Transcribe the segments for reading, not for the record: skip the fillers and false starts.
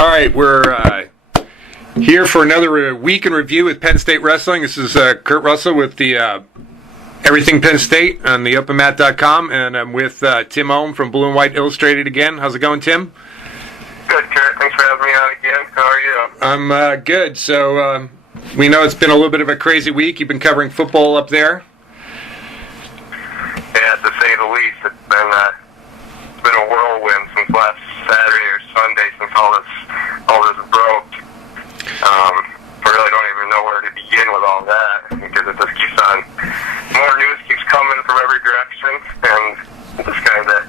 All right, we're here for another week in review with Penn State Wrestling. This is Kurt Russell with the Everything Penn State on the openmat.com, and I'm with Tim Owen from Blue and White Illustrated again. How's it going, Tim? Good, Kurt. Thanks for having me on again. How are you? I'm good. So we know it's been a little bit of a crazy week. You've been covering football up there. Yeah, to say the least. It's been a whirlwind since last Saturday or Sunday since all this broke. I really don't even know where to begin with all that because it just keeps on. More news keeps coming from every direction, and it's just kind of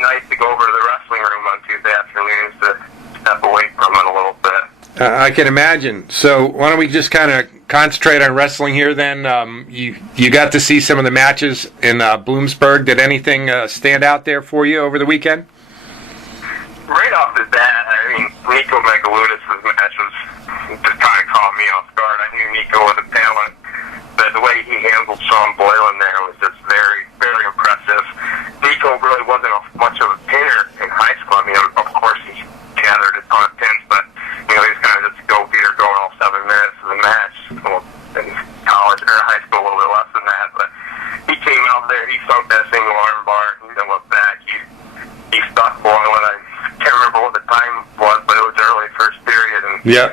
nice to go over to the wrestling room on Tuesday afternoons to step away from it a little bit. I can imagine. So why don't we just kind of concentrate on wrestling here then? You got to see some of the matches in Bloomsburg. Did anything stand out there for you over the weekend? Right off the bat, I mean, Nico Megaludis' match was just kind of caught me off guard. I knew Nico was a talent, but the way he handled Sean Boylan there was just very, very impressive. Nico really wasn't much of a pinner in high school. I mean, of course, he gathered a ton of pins, but he was kind of just a go-getter going all 7 minutes of the match. Well, in college or high school, a little bit less than that, but he came out there, he sunk that single arm bar, he didn't look back. He stuck Boylan. I can't remember what the time was, but it was early first period, and yeah.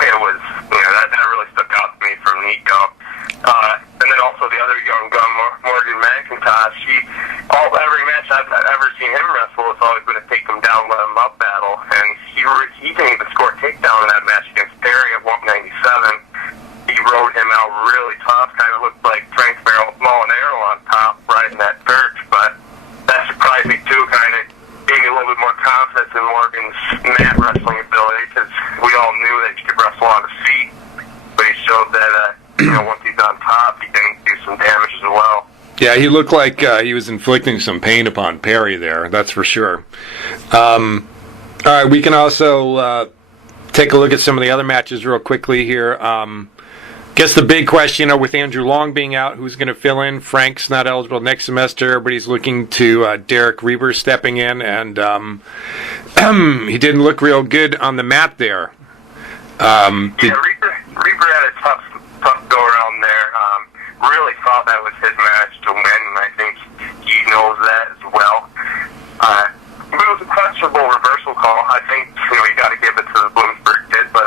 It was, that really stuck out to me from Nico. And then also the other young gun, Morgan McIntosh, every match I've ever seen him wrestle, it's always been a take him down, let him up battle, and he didn't even score a takedown in that match against Perry at 197. He rode him out really tough, kind of looked like Frank Barrel, small and arrow on top, riding that perch, but that surprised me too, kind of gave me a little bit more confidence in Morgan's mat wrestling ability, because we all knew that he could wrestle on his feet, but he showed that, once he's on top, he can do some damage as well. Yeah, he looked like he was inflicting some pain upon Perry there, that's for sure. All right, we can also take a look at some of the other matches real quickly here. Guess the big question, with Andrew Long being out, who's going to fill in? Frank's not eligible next semester, but he's looking to Derek Reber stepping in, and he didn't look real good on the mat there. Reber had a tough go-around there. Really thought that was his match to win, and I think he knows that as well. But it was a questionable reversal call. I think you got to give it to the Bloomsburg kid, but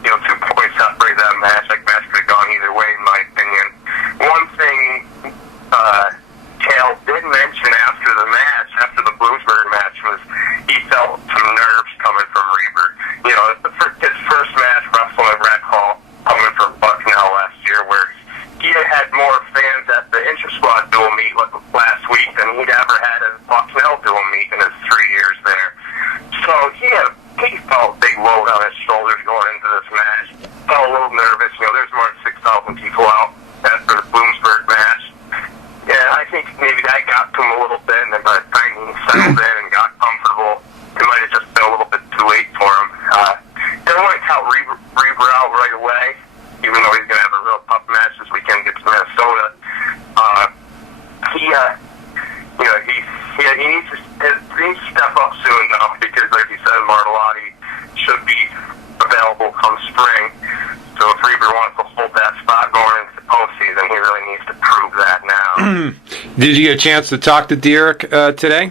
2 points separate that match. That match could have gone either way, in my opinion. One thing Cal did mention after the Bloomsburg match, was he felt some nerves coming from Reber. His first match wrestling at Rec Hall, coming from Bucknell last year, where he had more fans at the intra-squad dual meet last week than he'd ever had at Bucknell dual meet in his 3 years there. So he felt a big load on his shoulders going into this match. Felt a little nervous. There's more than 6,000 people out after the Bloomsburg match. Yeah, I think maybe that got to him a little bit, and then by the time he settled in and got comfortable, it might have just been a little bit too late for him. I don't want to count Reber out right away, even though he's going to have a real tough match this weekend against Minnesota. He needs to step up soon now, because like you said, Martellotti should be available come spring. So if Reber wants to hold that spot going into the postseason, he really needs to prove that now. Did you get a chance to talk to Derek today?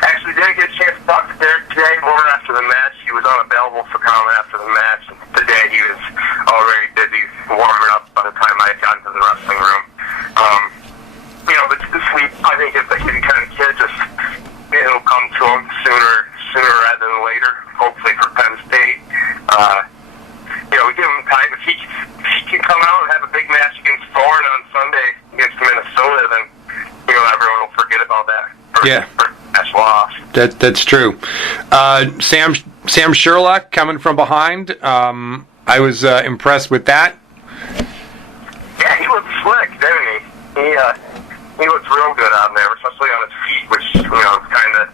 Actually, didn't get a chance to talk to Derek today, more after the match. He was unavailable for comment after the match. Today he was already busy warming up by the time I had gotten to the wrestling room. But this week, I think if the kind of kid, just it'll come to him sooner rather than later, hopefully for Penn State. We give him time. If he can come out and have a big match against Thorne on Sunday against Minnesota, then everyone will forget about that. Match lost. That's true. Sam Sherlock coming from behind. I was impressed with that. Yeah, he looked slick, didn't he? He looked real good out there, especially on his feet, which kind of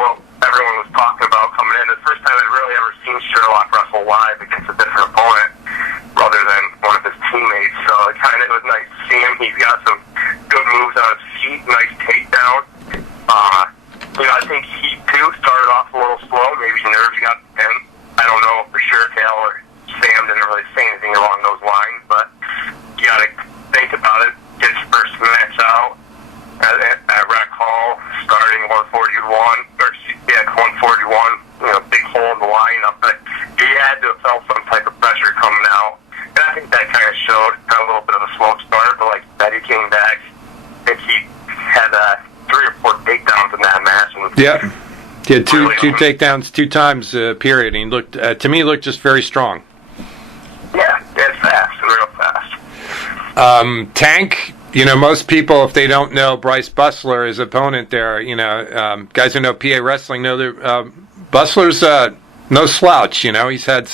what everyone was talking about coming in. The first time I'd really ever seen Sherlock wrestle live against a different opponent, rather than one of his teammates. So it was nice to see him. He's got some good moves on his feet, nice takedown. I think he too started off nerves got to him. I don't know for sure. Cal or Sam didn't really say anything along those lines, but you got to think about it. Get his first match out at Rec Hall, starting 141, 141. Big hole in the lineup. But he had to have felt some type of pressure coming out, and I think that kind of showed a little bit of a slow start. But like that, he came back. I think he had 3 or 4 takedowns in that match. And yeah, two takedowns 2 times. Period. And he looked to me looked just very strong. Yeah, it's fast, real fast. Tank. Most people, if they don't know Bryce Bussler, his opponent there, guys who know PA wrestling know that Bussler's no slouch. He's had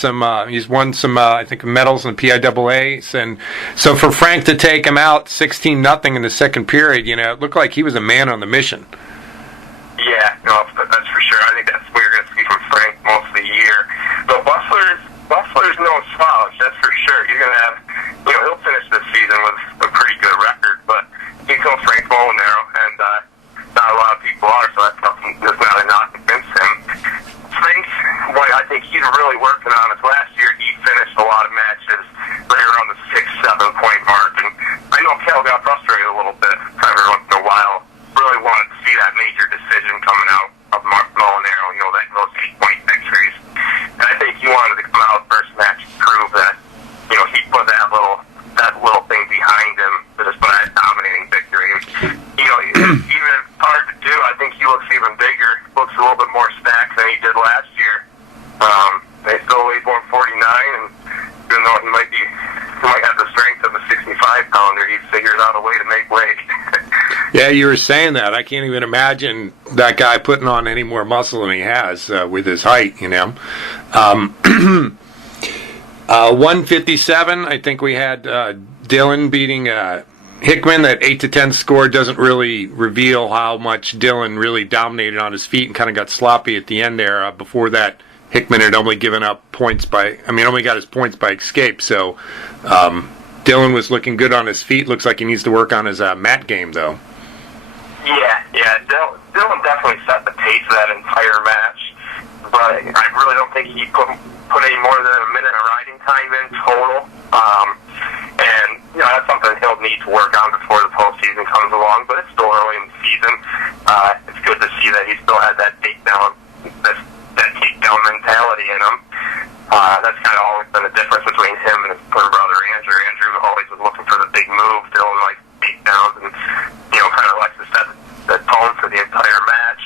he's won some, I think, medals in PIAAs, and so for Frank to take him out 16-0 in the second period, it looked like he was a man on the mission. Yeah, no, that's for sure. I think that's what you're going to see from Frank most of the year. But Bussler's no slouch, that's for sure. You're going to have, he'll finish this season with a pretty good record, but he's no Frank Molinaro, and not a lot of people are, so that's not a knock against him. Frank, what I think he's really working on is last year he finished a lot of matches right around the 6-7 point mark, and I know Cal got frustrated a little bit every once in a while. Really wanted to see that major decision coming out of Molinaro, those 8-point victories. And I think he wanted to come out first match and prove that, he put that little thing behind him just by that dominating victory. And, even hard to do, I think he looks even bigger, looks a little bit more stacked than he did last year. They still weighed 149, and even though he might have the strength of a 65-pounder, he figured out a way to make weight. Yeah, you were saying that. I can't even imagine that guy putting on any more muscle than he has with his height, 157, I think we had Dylan beating Hickman. That 8-10 score doesn't really reveal how much Dylan really dominated on his feet and kind of got sloppy at the end there. Before that, Hickman had only given up points only got his points by escape. So Dylan was looking good on his feet. Looks like he needs to work on his mat game, though. Yeah. Dylan definitely set the pace of that entire match, but I really don't think he put any more than a minute of riding time in total. And that's something he'll need to work on before the postseason comes along. But it's still early in the season. It's good to see that he still has that takedown mentality in him. That's kind of always been the difference between him and his twin brother Andrew. Andrew always was looking for the big move. Dylan likes takedowns and kind of likes to set the tone for the entire match.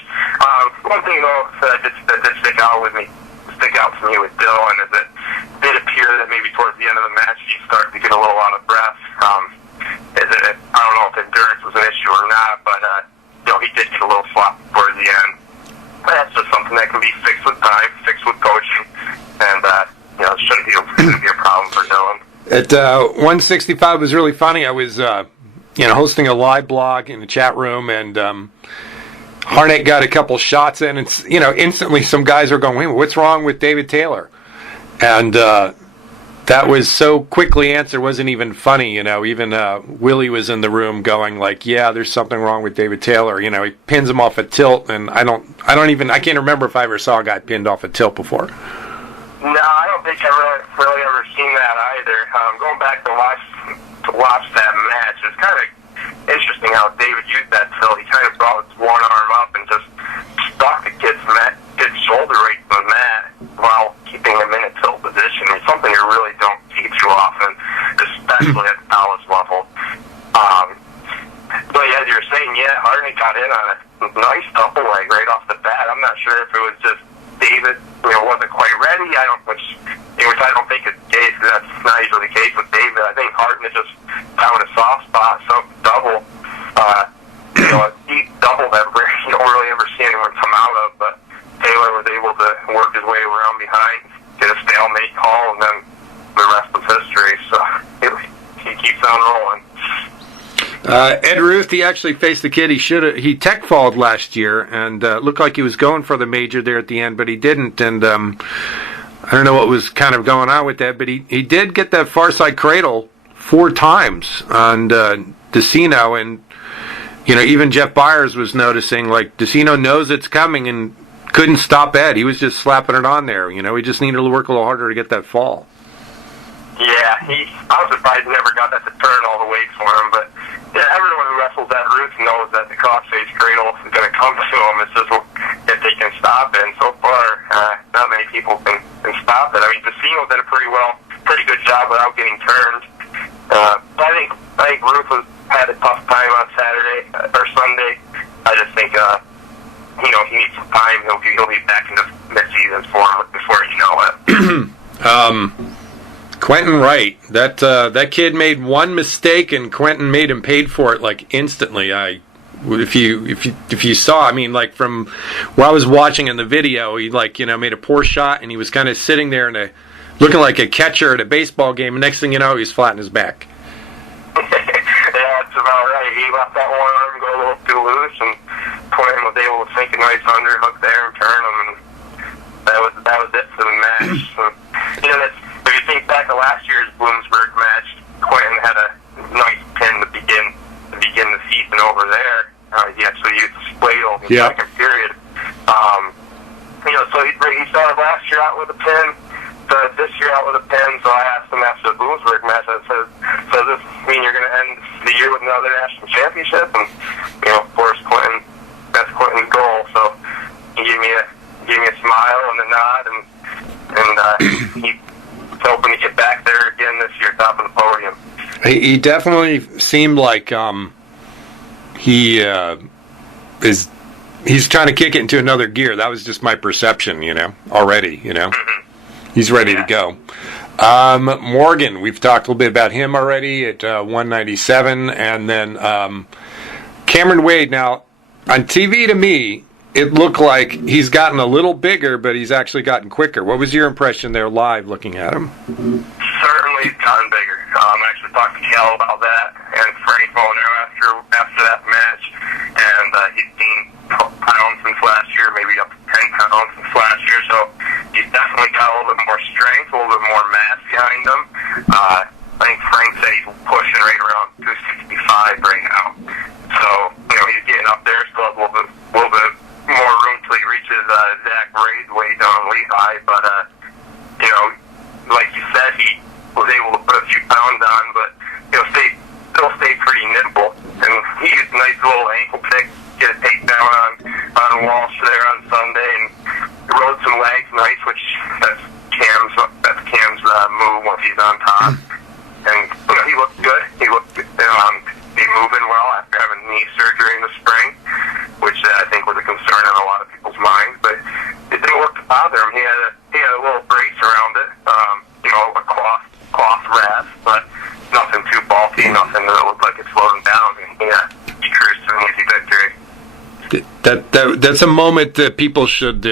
One thing though that did stick out to me with Dylan is that it did appear that maybe towards the end of the match he started to get a little out of breath. I don't know if endurance was an issue or not, but he did get a little sloppy towards the end. That's just something that can be fixed with time, fixed with coaching, and it shouldn't be a problem for Dylan. At 165 was really funny. I was hosting a live blog in the chat room, and Harnett got a couple shots in, and instantly some guys are going, "Wait, what's wrong with David Taylor?" And that was so quickly answered. Wasn't even funny. Even Willie was in the room going like, "Yeah, there's something wrong with David Taylor." He pins him off a tilt, and I can't remember if I ever saw a guy pinned off a tilt before. No, I don't think I've really ever seen that either. Going back to watch that match, it's kind of interesting how David used that tilt. He kind of brought his one arm up and just stuck the kid's shoulder right to the mat while keeping him in a tilt position. It's something you really don't see too often, especially at the college level. But as you're saying, Harnett got in on a nice double leg right off the bat. I'm not sure if it was just David, wasn't quite ready. Which I don't think is the case. That's not usually the case with David. I think Hartnett just found a soft spot, so double, a deep double that you don't really ever see anyone come out of. But Taylor was able to work his way around behind, get a stalemate call, and then the rest was history. So he keeps on rolling. Ed Ruth, he actually faced the kid. He tech falled last year and looked like he was going for the major there at the end, but he didn't. And I don't know what was kind of going on with that, but he did get that far side cradle 4 times on Decino, and even Jeff Byers was noticing like Decino knows it's coming and couldn't stop Ed. He was just slapping it on there. You know, he just needed to work a little harder to get that fall. Yeah, I was surprised he never got that to turn all the way for him, but yeah, everyone who wrestles that route knows that the crossface cradle is going to come to him. It's just if they can stop it, and so far, not many people can stop it. I mean, Vecino did a pretty good job without getting turned. I think Ruth had a tough time on Saturday or Sunday. I just think, he needs some time. He'll be back into mid-season form before you know it. Quentin Wright, that kid made one mistake and Quentin made him paid for it like instantly. If you saw, I mean, like from what I was watching in the video, he made a poor shot and he was kind of sitting there looking like a catcher at a baseball game. And next thing you know, he's flat in his back. Yeah, that's about right. He left that one arm go a little too loose, and Quentin was able to sink a nice underhook there and turn him, and that was it for the match. So, if you think back to last year's Bloomsburg match, Quentin had a nice pin to begin the season over there. He actually used the spladle in the second period. So he started last year out with a pin, started this year out with a pin. So I asked him after the Bloomsburg match, I said, "So does this mean you're going to end the year with another national championship?" And of course, that's Quentin's goal. So he gave me a smile and a nod, and he's hoping to get back there again this year, top of the podium. He definitely seemed like he's trying to kick it into another gear. That was just my perception, already, Mm-hmm. He's ready to go. Morgan, we've talked a little bit about him already at 197, and then Cameron Wade. Now, on TV to me, it looked like he's gotten a little bigger, but he's actually gotten quicker. What was your impression there live looking at him? Certainly he's gotten bigger. I actually talked to Cal about that, and Frank Molyneux after that match, and he's gained 12 pounds since last year, maybe up to 10 pounds since last year, so he's definitely got a little bit more strength, a little bit more mass behind him. I think Frank said he's pushing right around 265 right now. So, he's getting up there, still has a little bit more room till he reaches Zach Ray's weight on Lehigh, but like you said, he was able to put a few pounds on, but still stay pretty nimble. And he used a nice little ankle pick, get a takedown on Walsh there on Sunday, and rode some legs nice, which that's Cam's move once he's on top. And he looked good. He looked moving well after having knee surgery in the spring, which I think was a concern in a lot of people's minds. But it didn't look to bother him. He had a little brace around it, a cloth wrap, but nothing too bulky, nothing that looked like it slowed him down. And he cruised to an easy victory. That's a moment that people should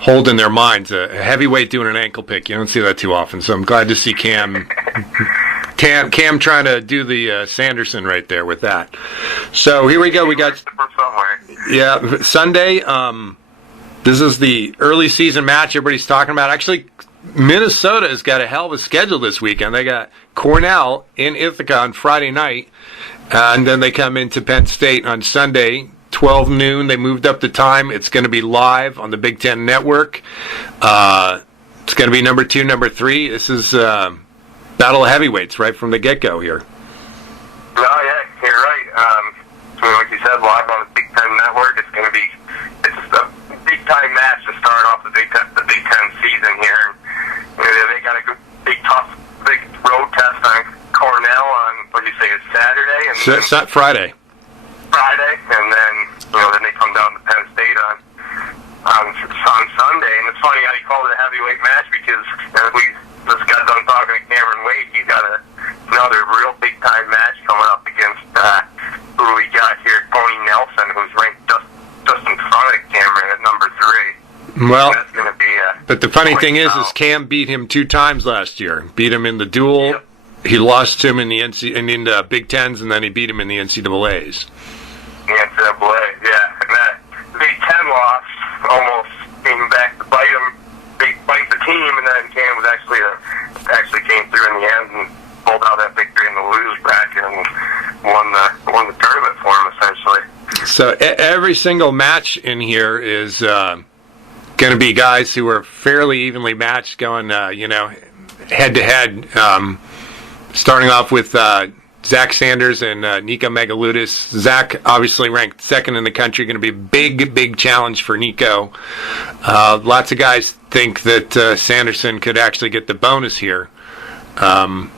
hold in their minds. A heavyweight doing an ankle pick. You don't see that too often, so I'm glad to see Cam trying to do the Sanderson right there with that. So here we go. We got Sunday. This is the early season match everybody's talking about. Actually, Minnesota has got a hell of a schedule this weekend. They got Cornell in Ithaca on Friday night, and then they come into Penn State on Sunday, 12 noon. They moved up the time. It's going to be live on the Big Ten Network. It's going to be number 2, number 3. This is battle of heavyweights right from the get-go here. No, yeah, you're right. Like you said, live on the Big Ten Network. It's a big-time match to start off the Big Ten season here. They got a big road test on Cornell on, what do you say, it's Saturday? And Friday. And then, then they come down to Penn State on Sunday. And it's funny how you call it a heavyweight match because we just got done talking to Cameron Wade. He's got another real big-time match coming up against who we got here, Tony Nelson, who's ranked just in front of Cameron at number 3. Well, that's going to be but the funny thing is Cam beat him 2 times last year. Beat him in the duel. Yep. He lost to him in the Big Tens, and then he beat him in the NCAAs. The NCAA, yeah. And that Big Ten loss almost came back to bite him, bite the team, and then Cam was actually came through in the end and pulled out that victory in the lose bracket and won the tournament for him essentially. So every single match in here is going to be guys who are fairly evenly matched, going head to head. Starting off with Zach Sanders and Nico Megaludis. Zach, obviously ranked second in the country, going to be a big challenge for Nico. Lots of guys think that Sanderson could actually get the bonus here. It's going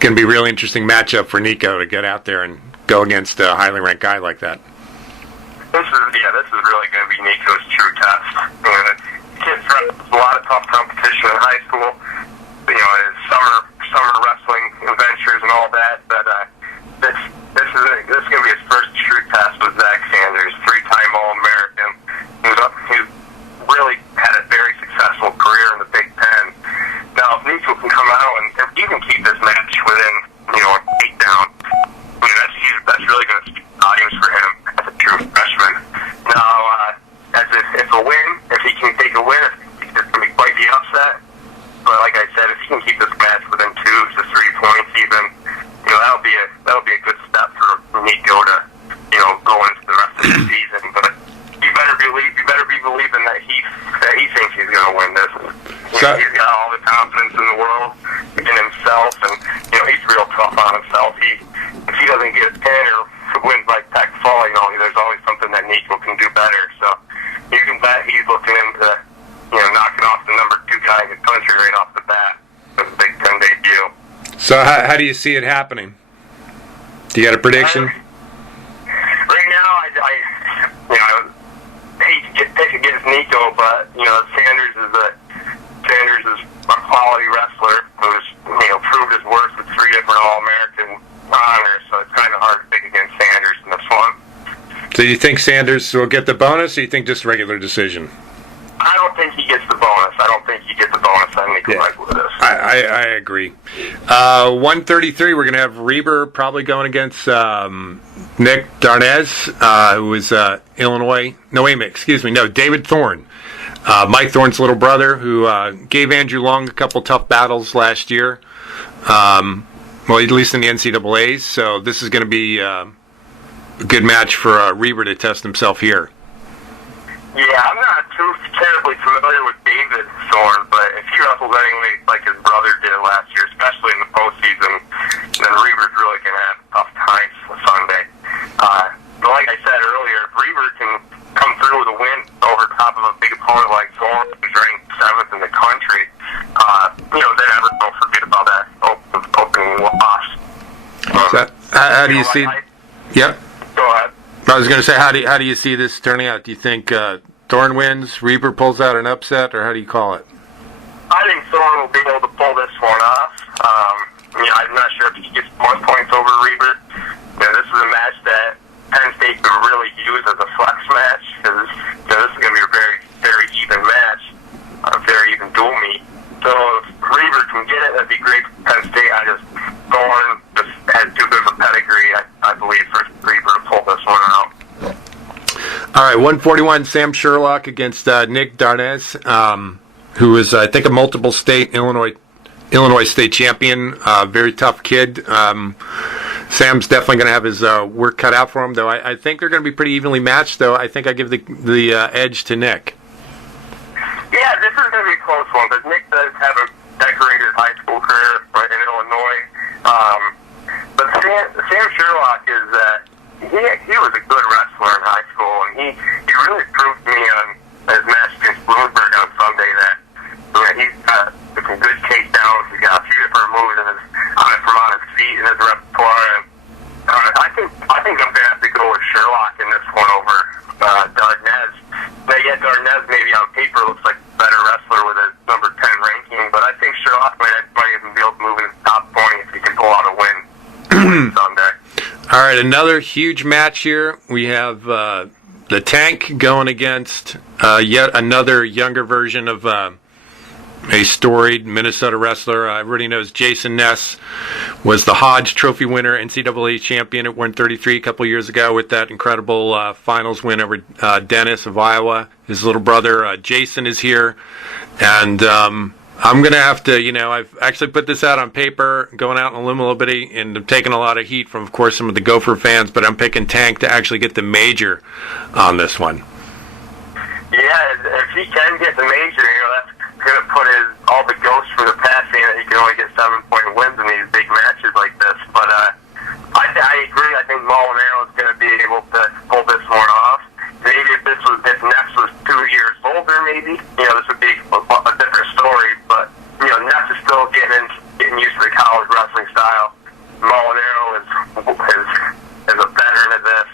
to be a really interesting matchup for Nico to get out there and go against a highly ranked guy like that. This is really going to be Nico's true test. Kids run a lot of tough competition in high school. His summer wrestling adventures and all that. But this is going to be his first true test with Zach Sanders, 3-time All-American. He really had a very successful career in the Big Ten. Now, if Nico can come out and even keep this match within a takedown, that's really going to speak volumes for him as a true freshman. Now, if he can take a win, it's going to be quite the upset. But like I said, if he can keep this match within 2 to 3 points, even, that'll be a good step for Nico to, go into the rest of the season. But you better be believing that he thinks he's going to win this. He's got all the confidence in the world in himself, and he's real tough on himself. If he doesn't get a pin or wins by tech fall, there's always something that Nico can do better. So you can bet he's looking into knocking off the number 2 guy in the country right off the bat with the Big Ten debut. So how do you see it happening? Do you got a prediction? Right now, I hate to pick against Nico, but Sanders is a quality wrestler who's proved his worth with 3 different All-American honors. So it's kind of hard to pick against Sanders in this one. So you think Sanders will get the bonus, or you think just regular decision? I don't think he gets the bonus. I don't think he gets the bonus on Nico Megaludis. I agree. 133, we're going to have Reber probably going against Nick Darnez, who is Illinois. David Thorne. Mike Thorne's little brother, who gave Andrew Long a couple tough battles last year. Well, at least in the NCAAs. So this is going to be a good match for Reber to test himself here. Yeah, I'm not too terribly familiar with David Thorne, but if he wrestles anyway like his brother did last year, especially in the postseason, then Reber's really going to have tough times Sunday. But like I said earlier, if Reber can come through with a win over top of a big opponent like Thorne, who's ranked 7th in the country, then everyone will forget about that opening loss. How do you see? Yep. Go ahead. I was going to say, how do you see this turning out? Do you think Thorne wins, Reber pulls out an upset, or how do you call it? I think Thorne will be able to pull this one off. I'm not sure if he gets more points over Reber. This is a match that Penn State can really use as a flex match, because this is going to be a very, very even match, a very even dual meet. So if Reber can get it, that'd be great for Penn State. Thorne just has too good of a pedigree, I believe, for Reber to pull this one out. All right, 141, Sam Sherlock against Nick Darnez, who is, I think, a multiple state Illinois state champion. Very tough kid. Sam's definitely going to have his work cut out for him, though. I think they're going to be pretty evenly matched, though. I think I give the edge to Nick. Yeah, this is going to be a close one, but Nick does have a decorated high school career in Illinois. But Sam Sherlock he was a good wrestler in high school, and he really proved to me on his match against Bloomsburg on Sunday that he's got some good takedowns. He's got a few different moves from on his feet in his repertoire. And I think I'm going to have to go with Sherlock in this one over Darnez. But yet Darnez maybe on paper looks like a better wrestler with his number 10 ranking, but I think Sherlock might even be able to move in the top 20 if he can pull out a win Sunday. All right, another huge match here. We have the Tank going against yet another younger version of a storied Minnesota wrestler. Everybody knows Jason Ness was the Hodge Trophy winner, NCAA champion at 133 a couple years ago with that incredible finals win over Dennis of Iowa. His little brother Jason is here, and I'm going to have to, I've actually put this out on paper, going out on a limb a little bit, and I'm taking a lot of heat from, of course, some of the Gopher fans, but I'm picking Tank to actually get the major on this one. Yeah, if he can get the major, that's going to put all the ghosts from the past saying that he can only get 7-point wins in these big matches like this. But I agree. I think Molinaro is going to be able to pull this one off. Maybe if Ness was 2 years older, maybe this would be a different story. But Ness is still getting used to the college wrestling style. Molinaro is a veteran of this.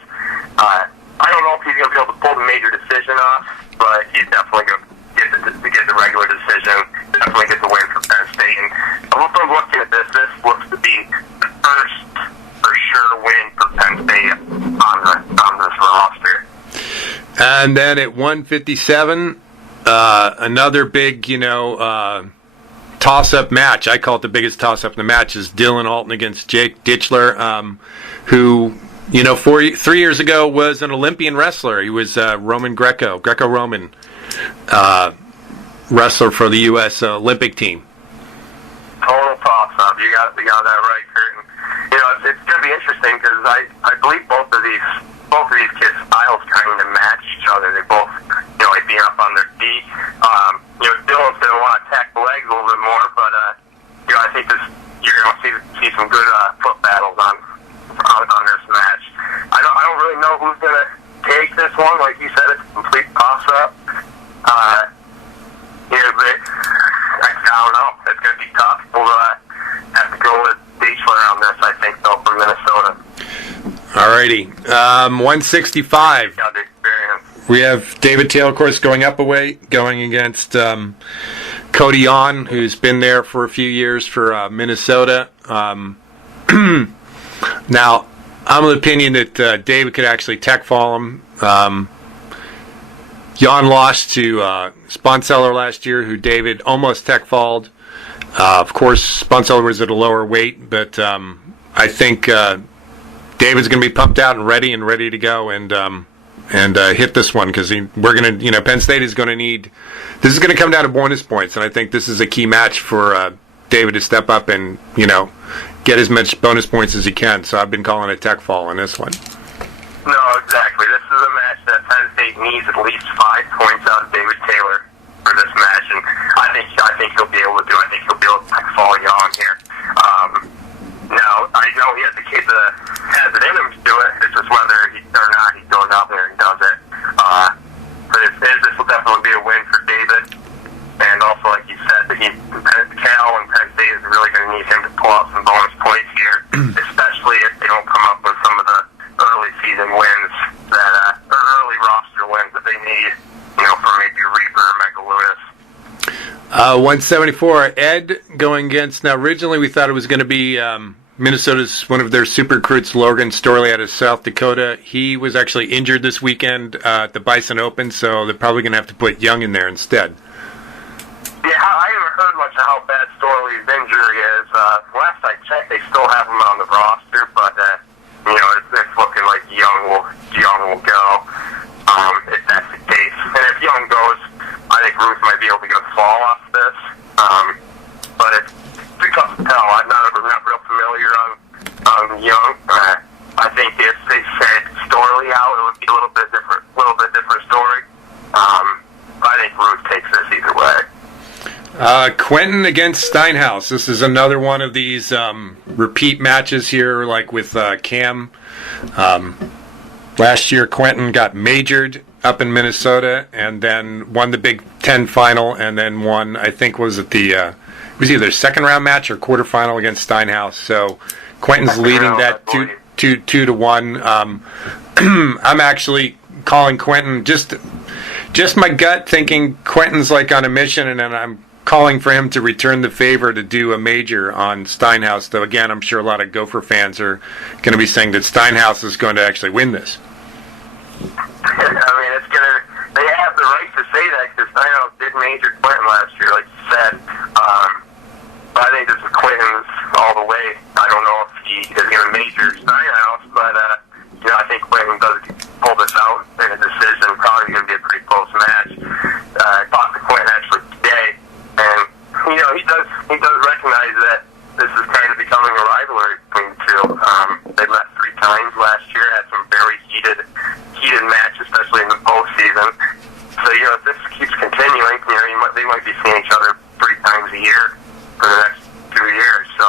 I don't know if he's going to be able to pull the major decision off, but he's definitely going to get the regular decision. Definitely get the win for Penn State. And also looking at this looks to be the first for sure win for Penn State on this roster. And then at 157, another big, toss-up match. I call it the biggest toss-up in the match is Dylan Alton against Jake Ditchler, who, 3 years ago was an Olympian wrestler. He was Greco-Roman wrestler for the U.S. Olympic team. Total toss-up. You got that right, Kurt. And, it's going to be interesting because I believe both of these kids' styles kind of match each other. They both, like being up on their feet. Dylan's going to want to attack the legs a little bit more, but I think you're going to see some good foot battles on this match. I don't really know who's going to take this one. Like you said, it's a complete toss-up. But I don't know. It's going to be tough. We'll have to go with Ditchler on this, I think, though, from Minnesota. Alrighty. 165. Got the experience. We have David Taylor, of course, going against Cody Yon, who's been there for a few years for Minnesota. Now, I'm of the opinion that David could actually tech fall him. Jan lost to Sponseller last year, who David almost tech falled. Of course, Sponseller was at a lower weight, but I think David's going to be pumped out and ready to go and hit this one because Penn State is going to need. This is going to come down to bonus points, and I think this is a key match for David to step up and get as much bonus points as he can. So I've been calling it tech fall on this one. No, exactly. This is a match that Penn State needs at least 5 points out of David Taylor for this match, and I think he'll be able to do. I think he'll be able to tech fall Yon here. Now I know he has the kid that has it in him to do it. It's just whether he or not he goes out there and does it. But this will definitely be a win for David. And also, like you said, Cal and Penn State is really going to need him to pull out some bonus points here, especially if they don't come up with some of the early season wins or early roster wins that they need, for maybe Reaper or Megalunas. 174. Ed going against. Now, originally we thought it was going to be Minnesota's one of their super recruits, Logan Storley out of South Dakota. He was actually injured this weekend at the Bison Open, so they're probably going to have to put Young in there instead. Yeah, I haven't heard much of how bad Storley's injury is. Last I checked, they still have him on the roster, but it's looking like Young will go. If that's the case, and if Young goes, I think Ruth might be able to get a fall off this. But it's tough to tell. I'm not real familiar on Young. I think if they said Storley out, it would be a little bit different story. I think Ruth takes this either way. Quentin against Steinhaus. This is another one of these repeat matches here, like with Cam. Last year, Quentin got majored up in Minnesota and then won the Big Ten final, and then won, I think, was it it was either second round match or quarterfinal against Steinhaus. So Quentin's leading that 2-1. I'm actually calling Quentin just my gut thinking Quentin's like on a mission, and then I'm calling for him to return the favor to do a major on Steinhaus. Though again, I'm sure a lot of Gopher fans are going to be saying that Steinhaus is going to actually win this. They have the right to say that because Steinhaus did major Quentin last year, like you said. But I think this is Quentin's all the way. I don't know if he is going to major Steinhaus, but I think Quentin does pull this out in a decision. Probably going to be a pretty close match. I talked to Quentin actually today, and continuing. They might be seeing each other 3 times a year for the next 2 years. So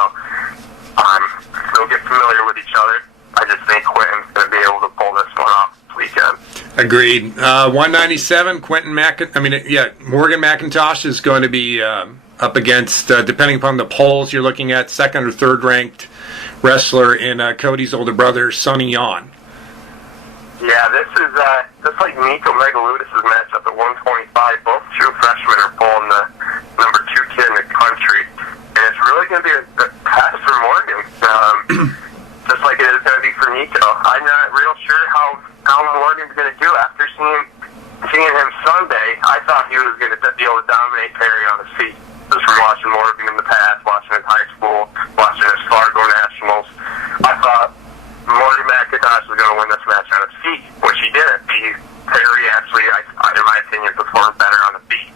they'll get familiar with each other. I just think Quentin's going to be able to pull this one off this weekend. Agreed. 197, Morgan McIntosh is going to be up against, depending upon the polls, you're looking at second or third ranked wrestler in Cody's older brother, Sonny Yon. Yeah, this is just like Nico Megaludis' matchup at 125. Both true freshmen are pulling the number 2 kid in the country. And it's really going to be a pass for Morgan, just like it is going to be for Nico. I'm not real sure how Morgan's going to do after seeing him Sunday. I thought he was going to be able to dominate Perry on his feet. Just from watching Morgan in the past, watching his high school, watching his Fargo Nationals. I thought Morgan McIntosh was going to win this match on his feet, which he didn't. Perry actually, in my opinion, performed better on the feet.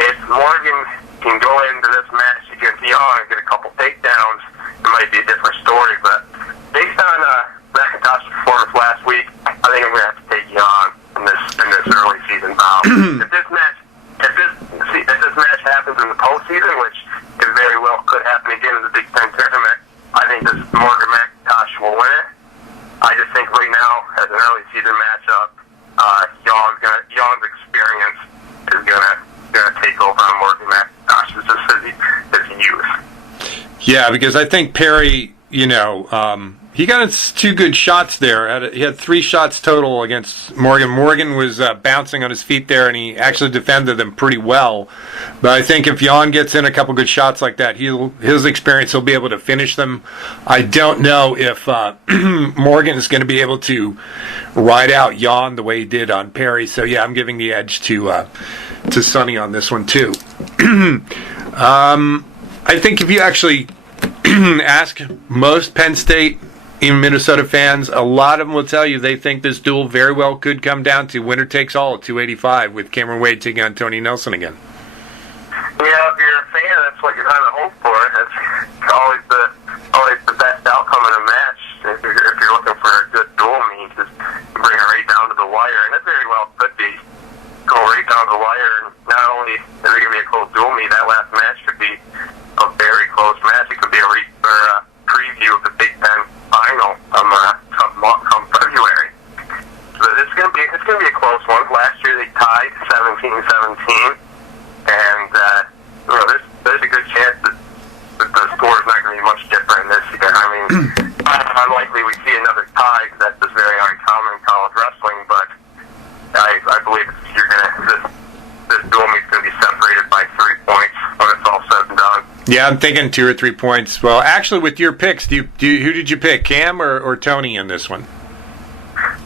If Morgan can go into this match against Yon and get a couple takedowns, it might be a different story. But based on McIntosh's performance last week, I think I'm going to have to take Yon in this early season bout. If this match happens in the postseason, which it very well could happen again in the Big Ten tournament, I think this Morgan McIntosh will win it. I just think right now, as an early season matchup, Yon's experience is gonna take over on Morgan McIntosh just as youth. Yeah, because I think Perry, he got 2 good shots there. He had 3 shots total against Morgan. Morgan was bouncing on his feet there, and he actually defended them pretty well. But I think if Yon gets in a couple good shots like that, his experience, he'll be able to finish them. I don't know if Morgan is going to be able to ride out Yon the way he did on Perry. So, yeah, I'm giving the edge to Sonny on this one, too. I think if you actually ask most Penn State, even Minnesota fans, a lot of them will tell you they think this duel very well could come down to winner takes all at 285 with Cameron Wade taking on Tony Nelson again. Yeah, if you're a fan, that's what you kind of hope for. It's always the best outcome in a match. If you're looking for a good duel meet, just bring it right down to the wire, and it very well could be go right down to the wire. And not only is it going to be a close duel meet, that last match could be a very close match. It could be a preview of the Big Ten final come February. So it's going to be a close one. Last year they tied 17-17, and there's a good chance that the score is not going to be much different this year. I mean, unlikely we see another tie because that's just very uncommon in college wrestling. But I believe this duel meet's going to be separated by 3 points when it's all said and done. Yeah, I'm thinking 2 or 3 points. Well, actually, with your picks, who did you pick, Cam or Tony in this one?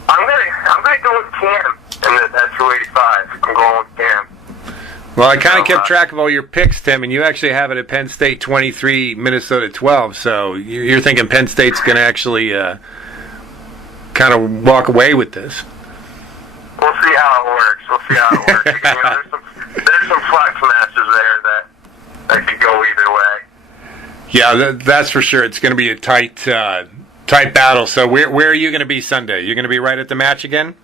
I'm gonna go with Cam at 285. I'm going with Cam. Well, I kind of kept track of all your picks, Tim, and you actually have it at Penn State 23, Minnesota 12. So you're thinking Penn State's going to actually kind of walk away with this. We'll see how it works. There's some flex matches there that could go either way. Yeah, that's for sure. It's going to be a tight battle. So where are you going to be Sunday? You're going to be right at the match again?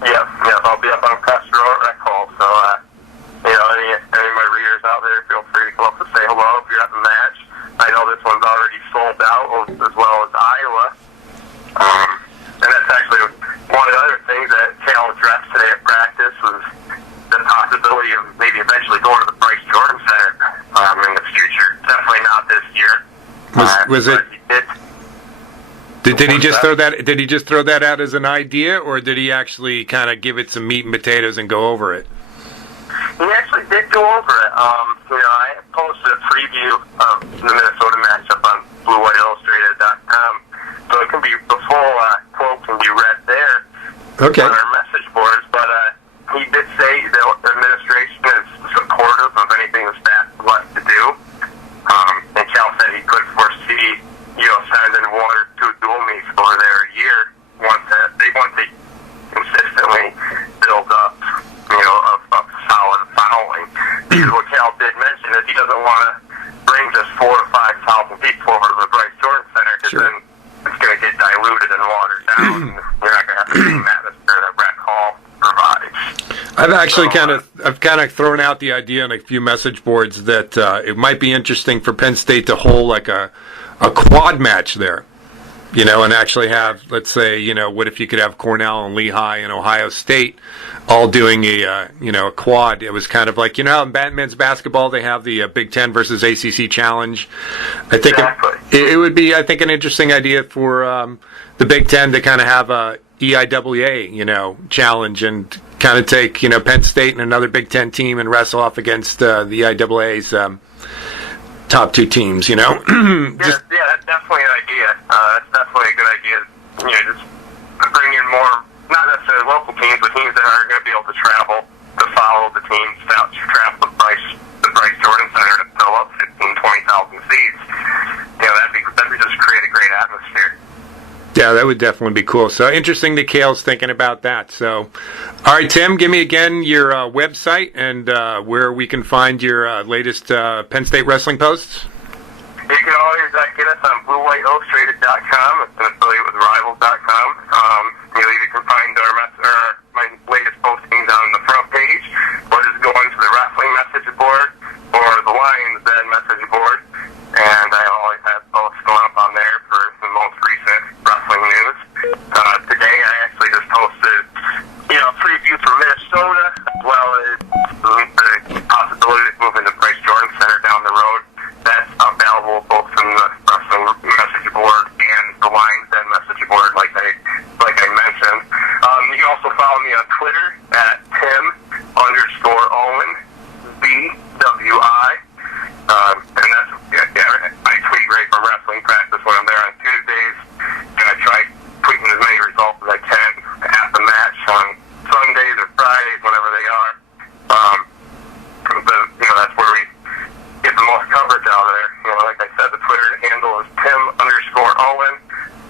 Yep. I'll be up on Press Row at Rec Hall. So, any of my readers out there, feel free to come up and say hello if you're at the match. I know this one's already sold out, as well as Iowa. And that's actually one of the other things that Cal addressed today at practice was the possibility of maybe eventually going to the Bryce Jordan Center in the future. Definitely not this year. Was it? Did he just throw that? Did he just throw that out as an idea, or did he actually kind of give it some meat and potatoes and go over it? He actually did go over it. I posted a preview of the Minnesota matchup on BlueWhiteIllustrated.com, so it can be the full quote can be read there on our message boards. But he did say the administration is supportive of anything the staff would like to do. And Cal said he could foresee, sending 1 or 2 dual meets over there a year once they consistently build up, a solid following. Because what Cal did mention is he doesn't want to bring just 4,000 or 5,000 people over to the Bryce Jordan Center because then it's going to get diluted and watered down. And you're not going to have the same atmosphere that Rec Hall provides. I've actually kind of I've kind of thrown out the idea on a few message boards that it might be interesting for Penn State to hold like a quad match there. And actually have, let's say, what if you could have Cornell and Lehigh and Ohio State all doing a quad? It was kind of like, how in men's basketball they have the Big Ten versus ACC challenge. I think it would be, I think, an interesting idea for the Big Ten to kind of have a EIWA, challenge and kind of take, Penn State and another Big Ten team and wrestle off against the EIWA's top two teams, Yeah, that's definitely an idea. That's definitely a good idea. Just bring in more, not necessarily local teams, but teams that are going to be able to travel to follow the teams out to travel the Bryce Jordan Center to fill up 15,000, 20,000 seats. That'd just create a great atmosphere. Yeah, that would definitely be cool. So interesting that Cale's thinking about that. So, all right, Tim, give me again your website and where we can find your latest Penn State wrestling posts. You can always get us on BlueWhiteIllustrated.com. It's an affiliate with Rivals.com. You can find my latest postings on the front page, or just go into the wrestling message board or the Lions Den message board. And I always have posts going up on there for the most recent wrestling news. Today I actually just posted, a preview for Minnesota, as well as the possibility of moving to Bryce Jordan Center down the road. That's available both from the wrestling message board and the Lions Den message board, like I mentioned. You can also follow me on Twitter at Tim_Owen, BWI. And that's, I tweet right from wrestling practice when I'm there on Tuesdays, and I try tweeting as many results as I can at the match on Sundays or Fridays, whenever they are. That's where we get the most coverage out of there. Like I said, the Twitter handle is Tim_Owen,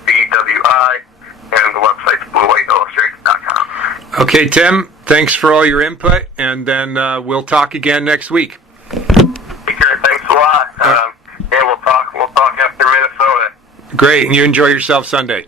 BWI, and the website's BlueWhiteIllustrated.com. Okay, Tim, thanks for all your input, and then we'll talk again next week. Thanks a lot. We'll talk after Minnesota. Great, and you enjoy yourself Sunday.